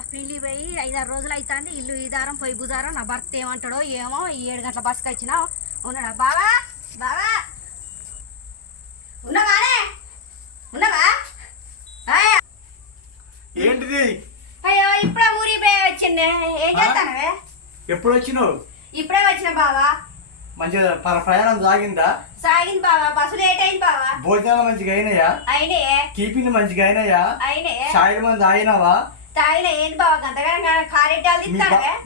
పెళ్ళి పోయి ఐదారు రోజులు అవుతుంది ఇల్లు ఈదారం పోయి బుధారం నా భర్త ఏమంటాడో ఏమో ఈ ఏడు గంటల బస్కి వచ్చినా. ఉన్నాడా? బావా? బావా? ఉన్నావానే ఉన్నావా. ఏంటిది? అయ్యో ఇప్పుడే ఊరి పోయి వచ్చిండే ఏం చేస్తానవే? ఎప్పుడు వచ్చినావు? ఇప్పుడే వచ్చిన బావా. మంచిగా పర- ప్రయాణం సాగిందా? సాగింది బావా. బస్సు లేట్ అయింది బావా. భోజనాలు మంచిగా అయినాయా? అయినే టీఫిన్లు మంచిగా అయినాయా? అయినే సాయం మంది అయినావా తాగిన ఏంది బావా? గంతగా కారెడ్డాలు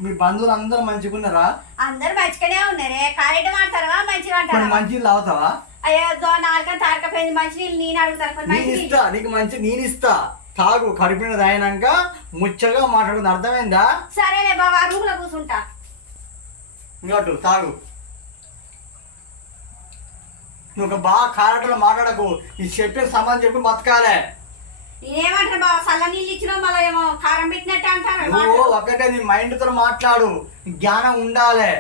మీ బంధువులు అందరూ మంచిగున్నారా? అందరు మంచిగానే ఉన్నారే. కారెడ్డ మాడతారా మంచిగా అంటారా? మంచి తాగుతావా? అయ్యో నాలుగని తారకపోయింది మంచి నీళ్ళు నేను అడుగుతాను. నేను ఇస్తా నీకు మంచి నేను ఇస్తా. తాగు కడుపున తాగినాక ముచ్చగా మాట్లాడుకుని అర్థమైందా? సరేలే బాబా రూమ్లో కూర్చుంటా. ఇంకోటి తాగు. నువ్వు బాగా కారటలు మాట్లాడకు. ఈ చెప్పే సమాధానం చెప్పి బతకాలే. నేనేమంటాను బాబా చల్ల నీళ్ళు ఇచ్చినా మళ్ళీ ఏమో కారం పెట్టినట్టు అంటారు నువ్వు ఒకటే నీ మైండ్తో మాట్లాడు. జ్ఞానం ఉండాలి.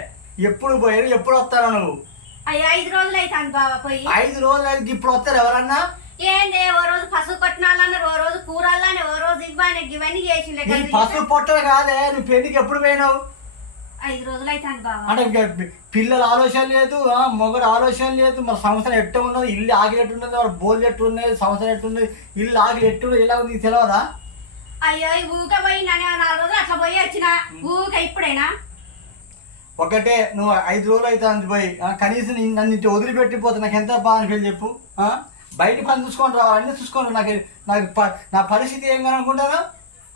ఎప్పుడు పోయారు ఎప్పుడు వస్తాను నువ్వు? అయ్యో ఐదు రోజులు అవుతాను బాబా పోయి. ఐదు రోజులు అయితే ఇప్పుడు వస్తారు ఎవరన్నా? ఏంది ఓ రోజు పసుపు కొట్టినాలన్నారు ఓ రోజు కూరల్లానే ఓ రోజు ఇవ్వని ఇవన్నీ చేసిండే నీ. పసుపు పొట్టలు కాదే నువ్వు పెళ్ళికి ఎప్పుడు పోయినావు? ఐదు రోజులు అంటే ఇంకా పిల్లల ఆలోచన లేదు మొగడు ఆలోచన లేదు మన సంవత్సరం ఎట్ట ఉన్నది ఇల్లు ఆగిలి ఎట్టున్నది వాళ్ళ బోర్లు ఎట్టున్నది సంవత్సరం ఎట్టున్నది ఇల్లు ఆగిలి ఎట్టున్నది ఎలా ఉంది తెలియదా అయ్యో ఊక పోయి నాలుగు రోజులు అట్లా పోయి వచ్చిన. ఊక ఇప్పుడేనా? ఒకటే నువ్వు ఐదు రోజులు అయితే అంది పోయి కనీసం నన్ను ఇంటి వదిలిపెట్టిపోతే నాకు ఎంత బాధ అనిపించి చెప్పు? బయట పని చూసుకొని రావాలి అన్నీ చూసుకొని నాకు నాకు నా పరిస్థితి ఏం అనుకుంటారా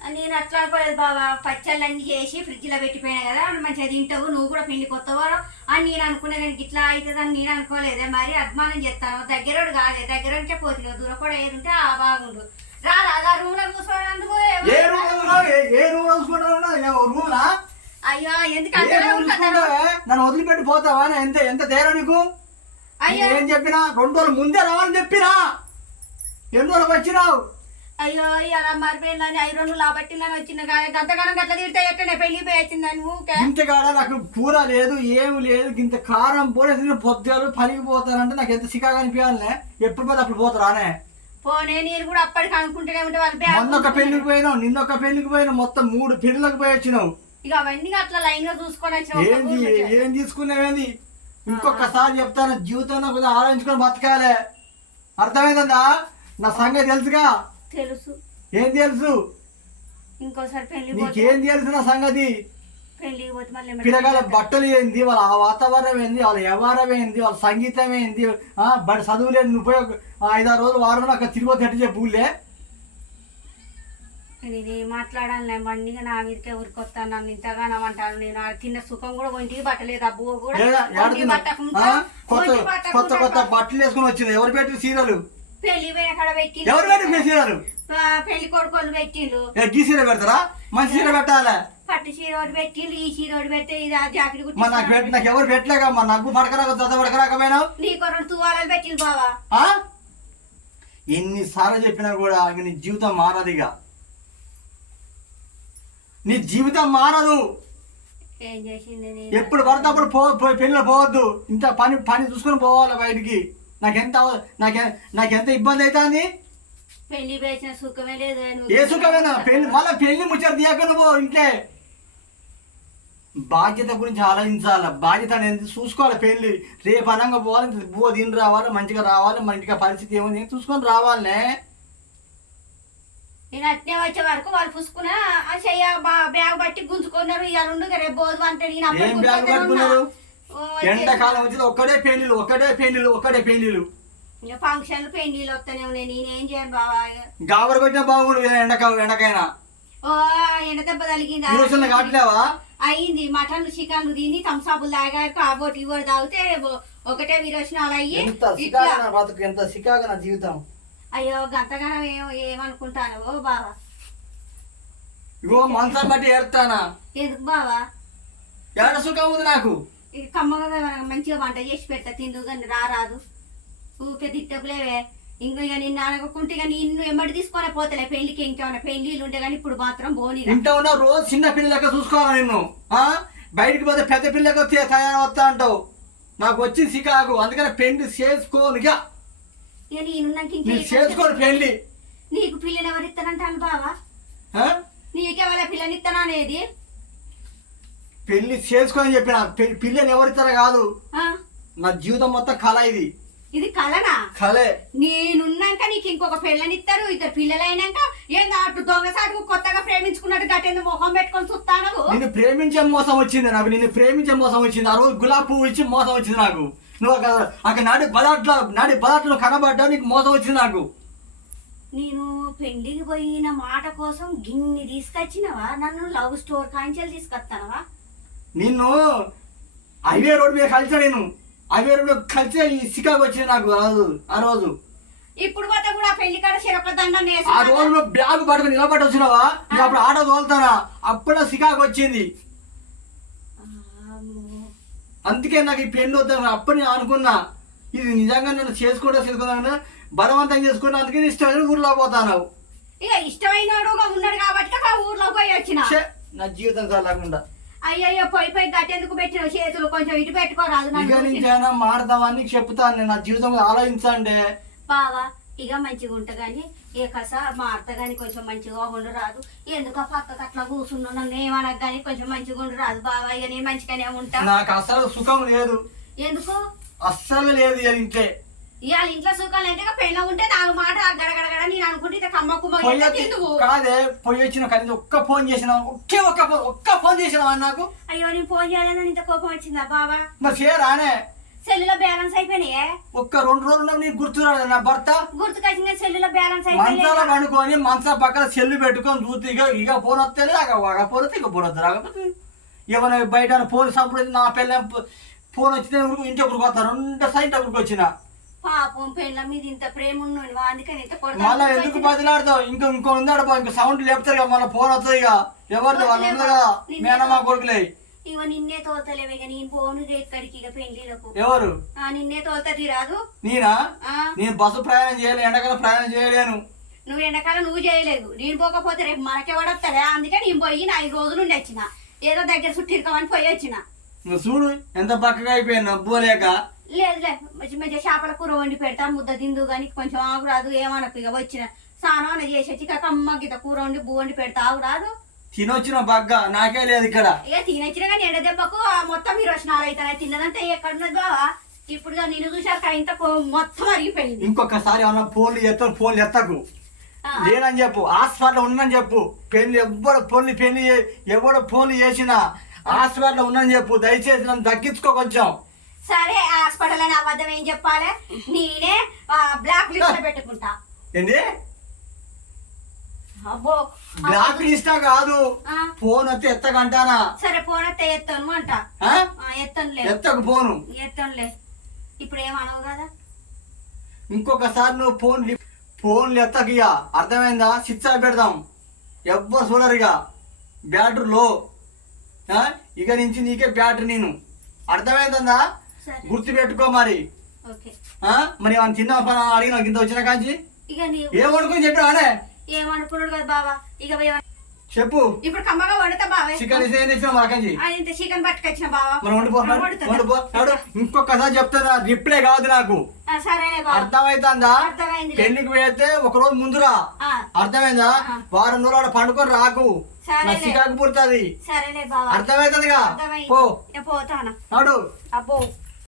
నేను అట్లా అనుకోలేదు బాబా పచ్చళ్ళు అన్ని చేసి ఫ్రిడ్జ్లో పెట్టిపోయినా కదా మంచిగా తింటావు నువ్వు కూడా పిండి కొత్తవో అని నేను అనుకున్నా కానీ ఇట్లా అవుతుందని నేను అనుకోలేదే. మరి అభిమానం చేస్తాను. దగ్గరోడు కాదే దగ్గరోడికే పోతున్నావు. దూరం కూడా ఏది ఉంటే ఆ బాగుండు. రా రాదా రూమ్లో కూర్చోడానికి రూమ్లా అయ్యో ఎందుకు ఏ అంతగా రూమ్ ఉంటున్నావు? చూసుకుంటావే నన్ను వదిలిపెట్టి పోతావా? ఎంత ఎంత ధైర్యం నీకు? అయ్యో. ఏం చెప్పినా? రెండు రోజులు ముందే రావాలని చెప్పినా? ఎన్ని రోజులకు వచ్చినావు? అయ్యో ఇలా మరిపోయిందని రోజులు లాబట్టిందని వచ్చిన కానీ గంతగానం గట్ల తిడితే ఎట్టనే పెళ్ళి పోయి వచ్చిందని ఊకే ఇంతకాడ నాకు కూర లేదు ఏం లేదు ఇంత కారం పోలేసి పొద్దులు పనికి పోతానంటే నాకు ఎంత సికాగా అనిపించాలనే? ఎప్పుడు పోతే అప్పుడు పోతారానే పోనే నేను కూడా అప్పటికి అనుకుంటూనే ఉంటే వాళ్ళు మొన్న ఒక పెళ్ళికి పోయినావు నిన్న ఒక పెళ్ళికి పోయినావు మొత్తం మూడు పెళ్ళిలకు పోయి వచ్చినావు ఇక అవన్నీ అట్లా లైన్గా చూసుకొని వచ్చా. ఏం తీసుకున్నావేంది ఇంకొకసారి చెప్తాను జీవితంలో కొంచెం ఆలోచించుకొని బతకాలే. అర్థమైందా నా సంగతి తెలుసుగా? తెలుసు. ఏం తెలుసు? ఇంకోసారి పెళ్ళి నీకేం తెలుసు నా సంగతి? పెళ్ళికి పోతే మళ్ళీ? పిల్లగాల బట్టలు ఏంది? వాళ్ళ ఆ వాతావరణం ఏంది? వాళ్ళ వ్యవహారం ఏంది? వాళ్ళ సంగీతం ఏంది? బడి చదువు లేదు నువ్వు పోయి ఐదారు రోజులు వారం అక్కడ తిరిగిపోతే ఎట్టు చెప్పు ఊళ్ళే? ఇది మాట్లాడాలి బండిగా నా మీదకే ఊరికొస్తాను నన్ను ఇంతగానో అంటాను నేను తిన్న సుఖం కూడా ఒంటికి పట్టలేదు. ఆ బువ్వ కూడా? కొత్త కొత్త బట్టలు వేసుకొని వచ్చింది ఎవరు పెట్టిన సీరలు పెళ్ళి పోయిన కాడ పెట్టి ఎవరు పెట్టిన సీరలు పెళ్ళి కొడుకోలు పెట్టిండు ఏ, గీ సీర పెడతారా? మంచి సీర పెట్టాలా? పట్టు చీర ఒకటి పెట్టిండు ఈ చీర ఒకటి పెడితే ఇది ఆ జాకెట్ మరి నాకు పెట్టి నాకు ఎవరు పెట్టలేక మరి నాకు పడకరాక చదువు పడకరాకపోయినావు నీకు రెండు తువాలాలు పెట్టిండు బావా. ఆ? ఎన్నిసార్లు చెప్పినా కూడా ఇంక నీ జీవితం మారదు ఇక. నీ జీవితం మారదు. ఏం చేసింది నేను? ఎప్పుడు పడితే అప్పుడు పో పో- పెళ్ళిలో పోవద్దు. ఇంత పని పని చూసుకొని పోవాలి బయటికి. నాకెంత నాకె నాకెంత ఇబ్బంది అవుతుంది పెళ్ళి వేసిన సుఖమే లేదు నువ్వు. ఏ సుఖమేనా? పెళ్ళి మళ్ళీ పెళ్ళి ముచ్చట తీయకుండా పో ఇంట్లో. బాధ్యత గురించి ఆలోచించాలి. బాధ్యత అనేది చూసుకోవాలి పెళ్ళి. రేపు అనంగా పోవాలి బువ్వ తిని రావాలి మంచిగా రావాలి మన ఇంటికి పరిస్థితి ఏముంది చూసుకొని రావాలనే. నేను అట్నే వచ్చే వరకు వాళ్ళు చెయ్య బా- బ్యాగ్ బట్టి గుంజుకున్నారు ఇవాళ రేపు బోధు అంటే నేను ఏం బ్యాగ్ పట్టుకున్నారు? ఎండాకాలం వచ్చింది ఒక్కడే పెళ్ళిలు ఒక్కడే పెళ్ళిలు ఒక్కడే పెళ్ళిలు ఫంక్షన్లు పెళ్ళిలు వస్తూనే ఉన్నాయి. నేనేం చేయను బావా గాబర్ కొట్టినా బాగుండు ఎండక ఎండకైనా. ఓ ఎండ దెబ్బ తగిలింది. రోజుల్లో కావట్లేవా అయింది. మటన్లు చికెన్లు తిని తంసాబులు తాగారు కాబోటి ఇవ్వరు తాగితే ఒకటే విరోచనాలు అయ్యి ఎంత సికాగా నా జీవితం. అయ్యో గంతగానం ఏం ఏమనుకుంటాను. ఓ బావా. ఇగో మంచం బట్టి ఏడతానా? ఎందుకు బావా? ఏడ సుఖం ఉంది నాకు? ఇది కమ్మగా మంచిగా వంట చేసి పెడతా తిందు కానీ రారాదు. ఊకే తిట్టకులేవే ఇంకా ఇక నిన్ను అనకుంటే ఇక నిన్ను ఎమ్మడి తీసుకొని పోతలే పెళ్ళికి ఇంకేమైనా పెళ్ళిళ్ళు ఉంటే కానీ ఇప్పుడు మాత్రం బోని ఇంట్లో ఉన్న రోజు చిన్న పిల్ల లెక్క చూసుకోవాలి నిన్ను. ఆ? బయటికి పోతే పెద్ద పిల్ల లెక్క తే- తయారవుతా అంటావు. నాకు వచ్చింది సికాకు. అందుకని పెళ్ళి చేసుకోనుగా ఇక. నేను చేసుకోను పెళ్ళి. నీకు పిల్లలు ఎవరు ఇస్తారంటాను బావా? నీకెవరి పిల్లనిత్తనా అనేది? పెళ్ళి చేసుకొని చెప్పిన పిల్లని ఎవరిస్తారా కాదు? నా జీవితం మొత్తం కళ ఇది. ఇది కలనా కలే నేనున్నాక నీకు ఇంకొక పిల్లనిస్తారు ఇద్దరు పిల్లలైనాక ఏందో అటు దొంగసాటుకు కొత్తగా ప్రేమించుకున్నట్టు గట్టేందు మొహం పెట్టుకొని చూస్తాను నిన్ను ప్రేమించే మోసం వచ్చింది నాకు నిన్ను ప్రేమించే మోసం వచ్చింది. ఆ రోజు గులాబీ పువ్వు ఇచ్చి మోసం వచ్చింది నాకు. నువ్వు అక్కడ అక్కడ నాడి బదాట్లో నాడి బదాట్లో కనబడ్డా నీకు మోసం వచ్చింది నాకు. నేను పెళ్ళికి పోయిన మాట కోసం గిన్ని తీసుకొచ్చినవా? నన్ను లవ్ స్టోర్ కాంచెలు తీసుకొస్తానవా నిన్ను హైవే రోడ్ మీద కలిసా నేను. హైవే రోడ్ కలిసే ఈ సికాకు వచ్చింది నాకు ఆ రోజు ఆ రోజు. ఇప్పుడు పోతే కూడా పెళ్ళి కాడ చెరొక దండం ఆ రోజు నువ్వు బ్యాగ్ పట్టుకుని నిలబడి వచ్చినావా? నీకు అప్పుడు ఆటో తోలుతానా అప్పుడే సికాకు వచ్చింది. అందుకే నాకు ఈ పెళ్ళి వద్దాను అప్పుడు నేను అనుకున్నా. ఇది నిజంగా నన్ను చేసుకుంటా చేసుకున్నా బలవంతం చేసుకున్నా అందుకే ఇష్టమైన ఊర్లో పోతాను ఇక ఇష్టమైనడుగా ఉన్నాడు కాబట్టి ఆ ఊర్లో పోయి వచ్చిన. నా జీవితం కాకుండా అయ్యయ్యో పోయి పోయి గట్టెందుకు పెట్టిన చేతులు కొంచెం ఇటు పెట్టుకోరాదు ఇక. నుంచైనా మారదామని చెప్తాను నేను నా జీవితం ఆలోచించండి. బావా ఇక మంచిగా ఉంట గాని ఏ కస మా అత్త గాని కొంచెం మంచిగా ఉండరాదు ఎందుకు పక్కకు అట్లా కూర్చున్నా నన్ను ఏమనక గాని కొంచెం మంచిగా ఉండరాదు బావా ఇక నేను మంచిగానే ఉంటా. నాకు అసలు సుఖం లేదు. ఎందుకు? అస్సలు లేదు ఇంట్లో. ఇవాళ ఇంట్లో సుఖాలు అంటే పెళ్ళ ఉంటే నాలుగు మాట గడగడగడ నేను అనుకుంటే ఇక కమ్మ కుమ్మ కాదే పొయ్యి వచ్చిన కనీసం ఒక్క ఫోన్ చేసిన ఒకే ఒక్క ఫోన్ ఒక్క ఫోన్ చేసినావా నాకు. అయ్యో నేను ఫోన్ చేయలేదని ఇంత కోపం వచ్చిందా బావా? మరి చేయరానే సెల్లులో బ్యాలెన్స్ అయిపోయినాయే? ఒక్క రెండు రోజులు ఉన్నప్పుడు నీకు గుర్తురాడు నా భర్త? గుర్తుకొచ్చిన సెల్లులో బ్యాలెన్స్ మంచాల పండుకొని మంచం పక్కన సెల్లు పెట్టుకొని చూస్తే ఇక ఇక ఫోన్ వస్తేనే అక ఫోన్ వస్తే ఇక ఫోన్ వస్తుంది రాకపోతే ఏమైనా బయట ఫోన్ సంప్రదించి నా పిల్ల ఫోన్ వచ్చితే ఇంటి ఒకరికి వస్తారు రెండు సైట్ ఒకరికి వచ్చిన. పాపం పెళ్ళ మీద ఇంత ప్రేమ ఉన్నాడు అందుకని ఇంత మళ్ళీ ఎందుకు కొడతా బదిలాడతావు ఇంకో ఇంకో ఉందాడు పో, ఇంకో సౌండ్ లేపుతారు కదా మళ్ళీ ఫోన్ వస్తుంది ఇక. ఎవరిది? వాళ్ళు ఉంది కదా. మేనమా కొడుకులే. ఇవ నిన్నే తోలుతలేవు ఇక నేను పోను ఎక్కడికి ఇక పెళ్ళిలకు ఎవరు? ఆ నిన్నే తోలుతది రాదు. నేనా? నేను బస్సు ప్రయాణం చేయలేను ఎండకాలం ప్రయాణం చేయలేను. నువ్వు ఎండాకాలం నువ్వు చేయలేదు. నేను పోకపోతే రేపు మనకే పడొస్తాడే అందుకే నేను పోయి నా ఐదు రోజులు ఉండి వచ్చిన. ఏదో దగ్గర చుట్టిరుకోమని పోయి వచ్చిన. నువ్వు చూడు ఎంత పక్కగా అయిపోయాను నవ్వులేక లేదులే మంచి మంచి చేపల కూర వండి పెడతా ముద్ద తిందు కానీ కొంచెం ఆగు రాదు ఏమనకు ఇక వచ్చిన స్నానం అన్న చేసి వచ్చి కమ్మ గిత కూర వండి బూ వండి పెడతా ఆగు రాదు. తినొచ్చిన బగ్గ నాకే లేదు ఇక్కడ. ఇక తినొచ్చిన కానీ ఎండ దెబ్బకు ఆ మొత్తం విరోచనాలు అవుతాయి తిన్నదంతా ఎక్కడున్నది బావా? ఇప్పుడు నిన్ను చూశాక ఇంత మొత్తం అరిగిపోయింది. ఇంకొకసారి ఏమన్నా ఫోన్లు ఎత్తను ఫోన్లు ఎత్తకు. ఆ, లేనని చెప్పు హాస్పిటల్ ఉండని చెప్పు. పెళ్ళి ఎవ్వడు ఫోన్లు పెళ్ళి ఎవడు ఫోన్లు చేసినా హాస్పిటల్ ఉండని చెప్పు. దయచేసి నన్ను తగ్గించుకో కొంచెం. సరే హాస్పిటల్ అని అబద్ధం ఏం చెప్పాలి? నేనే బ్లాక్ లిస్ట్లో పెట్టుకుంటా. ఏంది? అబ్బో. బ్లాక్ లిస్టా కాదు. ఫోన్ వస్తే ఎత్తకంటానా? సరే ఫోన్ అయితే ఎత్తాను అంట. ఎత్తానులే ఎత్తకు ఫోను. ఎత్తానులే ఇప్పుడు ఏమనవు కదా? ఇంకొకసారి నువ్వు ఫోన్ ఫోన్లు ఎత్తకు ఇక అర్థమైందా? సిక్స్ పెడదాం. ఎవ్వరు చూడరు ఇక. బ్యాటరీ లో? ఇక నుంచి నీకే బ్యాటరీ నేను. అర్థమైందా? గుర్తు పెట్టుకో మరి? మరి ఏమైనా తిన్నా పని అడిగిన ఇంత వచ్చిన కాంచి? ఇక నీవు ఏమనుకుని చెప్పినానే ఏమనుకున్నాడు కదా బావా? ఇక చెప్పు. ఇప్పుడు కమ్మగా వండుతా బావా. చికెన్ ఇస్తే ఏం తెచ్చినా ఆ, ఇంత చికెన్ పట్టుకొచ్చిన బావా. మరి వండిపో. వండిపో. ఇంకొకసారి చెప్తానా? రిప్లై కావద్దు నాకు. అర్థమైతుందా? అర్థమైంది పెళ్ళికి పోయితే ఒక రోజు ముందురా. అర్థమైందా. వారం రోజులు ఆడ పండుకొని రాకు. చికాకు పుడుతుంది. అర్థమైతుందిగా? పోతాను? అబ్బో.